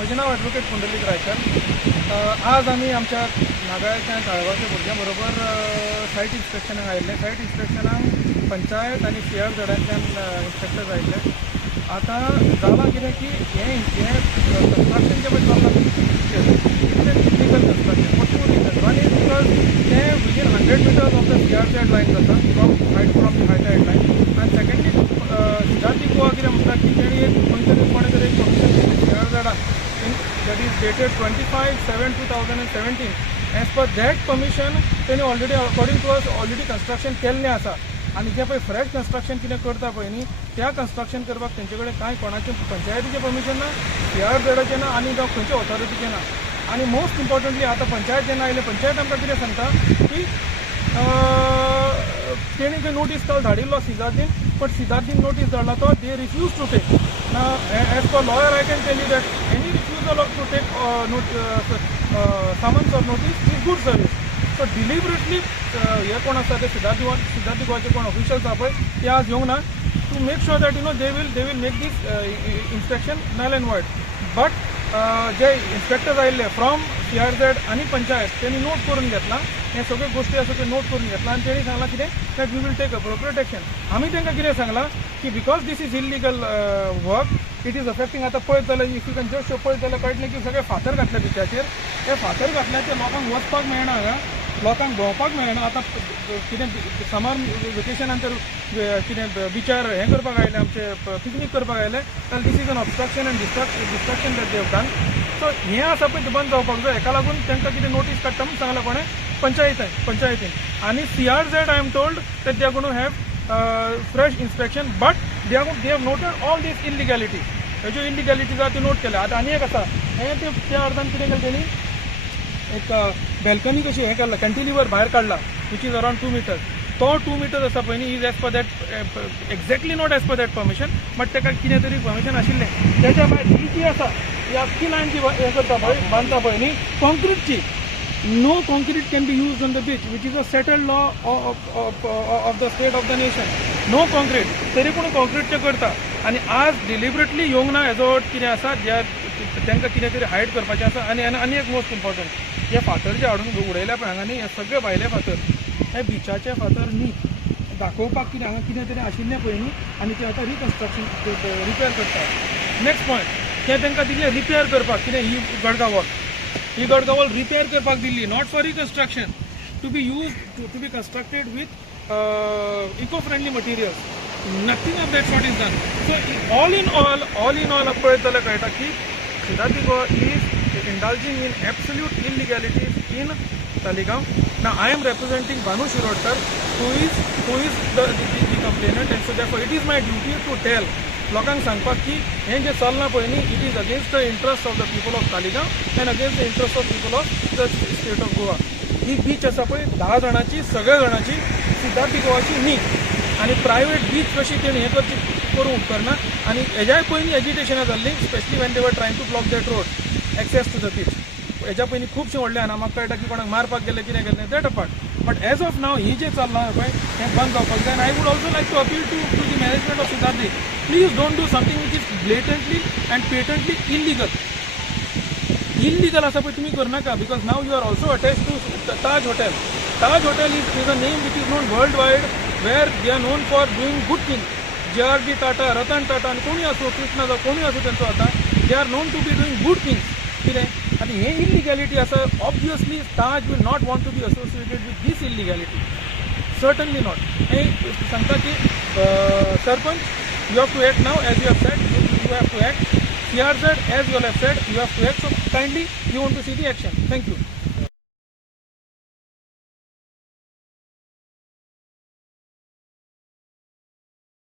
म्हजें नांव ॲडवोकेट पुंडलीक रायकर. आज आमी आमच्या नागाळ्याच्या ताळगांवच्या भुरग्यां बरोबर सायट इन्स्पेक्शनाक आयिल्ले. सायट इन्स्पेक्शनाक पंचायत आनी CRZांतल्यान इन्स्पेक्टर्स आयिल्ले. आतां जालां कितें की हें कन्स्ट्रक्शन जें पळय चल्लां illegal construction for two reasons. One is because तें within 100 meters of the CRZ line जाता फ्रॉम दी हायटायड लायन. आनी सेकंडली सिद्धार्थ गोवा कितें म्हणटा की तेणी एक खंय तरी कोणे तरी एक परमिशन दिल्लें CRZाक that is dated 25/7/2017. As per that permission तेणी already according to us already construction केल्लें आसा. आनी जें पळय फ्रेश कन्स्ट्रक्शन कितें करता पळय न्ही त्या कन्स्ट्रक्शन करपाक तेंचे कडेन कांय कोणाचें पंचायतीचें परमिशन ना, CRZाचें ना आनी जावं खंयच्या ऑथॉरिटीचें ना. आनी मोस्ट इम्पॉर्टंटली आतां पंचायत जेन्ना आयले पंचायत आमकां कितें सांगता की तेणी जो नोटीस काल धाडिल्लो सिद्धार्थीन, बट सिद्धार्थीन नोटीस धाडला तो they refuse to take. As per lawyer I can tell you that any refusal to take summons or notice is good service. So deliberately हे कोण आसा ते सिद्धार्थ गोवाचे कोण ऑफिशियल्स आसा पळय ते आज येवंक ना to make sure that they will make this inspection null and void. But जे इन्स्पेक्टर्स आयिल्ले फ्रॉम CRZ आनी पंचायत त्यांनी नोट करून घेतला. हे सगळे गोष्टी आसा ते नोट करून घेतला आनी तेणी सांगला कितें that we will take appropriate action. आमी तांकां कितें सांगला की because this is illegal work it is affecting. आतां पळयत जाल्यार इफ यू कॅन जस्ट पळयत जाल्यार कळटलें की सगळे फातर घातले बिचाचेर. हे फातर घातल्याचे लोकांक वचपाक मेळना हांगा, लोकांक भोंवपाक मेळना. आतां कितें समर वेकेशनांतर कितें बिचार हें करपाक आयले आमचे पिकनीक करपाक आयले जाल्यार this is an obstruction and destruction that they have done. So हें आसा पळय तें बंद जावपाक जाय. हेका लागून तांकां कितें नोटीस काडटा म्हूण सांगलां कोणें पंचायतीन. आनी CRZ I am told that they are going to have fresh inspection but they have noted all this illegality. ह्यो ज्यो इल्लिगॅलिटीज आसा त्यो नोट केल्या. आतां आनी एक आसा हें त्या अर्दान कितें केलें तेणी एक बॅल्कनी कशी हें काडला कॅन्टिलिवर भायर काडला विच इज अराउंड 2 meters. तो 2 meters आसा पळय न्ही is as per that exactly not as per that permission but ताका कितें तरी परमिशन आशिल्लें. तेच्या भायर ही जी आसा ही आख्खी लायन जी हें करता पळय बांदता पळय न्ही कॉन्क्रीटची. No concrete can be used on the beach which is a settled law of the state of the nation. No concrete तरी पूण कॉन्क्रीटचें करता. आनी आज डिलिबरेटली येवंक ना हेजो कितें आसा ज्या तांकां कितें तरी हायड करपाचें आसा. आनी एक मोस्ट इम्पॉर्टंट हे फातर जे हाडून उडयल्या पळय हांगा न्ही हे सगळे भायले फातर हे बिचाचे फातर न्ही दाखोवपाक कितें हांगा कितें तरी आशिल्लें पळय न्ही आनी ते आतां रिकन्स्ट्रक्शन रिपेर करता. नेक्स्ट पॉयंट ते तांकां दिल्लें रिपेर करपाक कितें ही गडगावल रिपेर करपाक दिल्ली not for reconstruction to be use to be constructed with eco friendly materials. Nothing of that sort is done. So all in all पळयत जाल्यार कळटा की Siddharth Goa is indulging in absolute illegalities in Talegaon. Now I am representing Banu Shirodkar who is the complainant, and so therefore it is my duty to tell लोकांक सांगपाक की हें जें चल्लां पळय न्ही it is against the interest of the people of Taleigao end against the interest of people of the state of Goa. He beach आसा पळय 10 जाणांची सगळ्या जाणांची सिद्धार्थ गोवाची न्ही. आनी प्रायवेट बीच कशी तेणी हें करूंक उपकारना. आनी हेज्याय पयलीं एजिटेशनां जाल्लीं specially when they were trying to block that road access to the beach. हेज्या पयलीं खुबशीं व्हडलें आना म्हाका कळटा की कोणाक मारपाक गेले कितें गेलें that apart. But as of now ही जें चल्लां पळय हें बंद जावपाक जाय. आनी I would also like to appeal to the management of Siddharth please don't do something which is blatantly and patently illegal आसा पळय तुमी करनाका. Because now you are also attach to Taj hotel. Taj hotel is a name which is known world wide where they are known for doing good things. JRD Tata, Ratan Tata आनी कोणूय आसूं कृष्णा जावं कोणूय आसूं तेंचो आतां they are known to be doing good things. कितें आनी हे इल्लिगॅलिटी आसा obviously Taj will not want to be associated with this illegality. Certainly not. हे सांगता की sarpanch you have to act now as you have said you have to act. CRZ as you have said you have to act. So kindly you want to see the action. Thank you.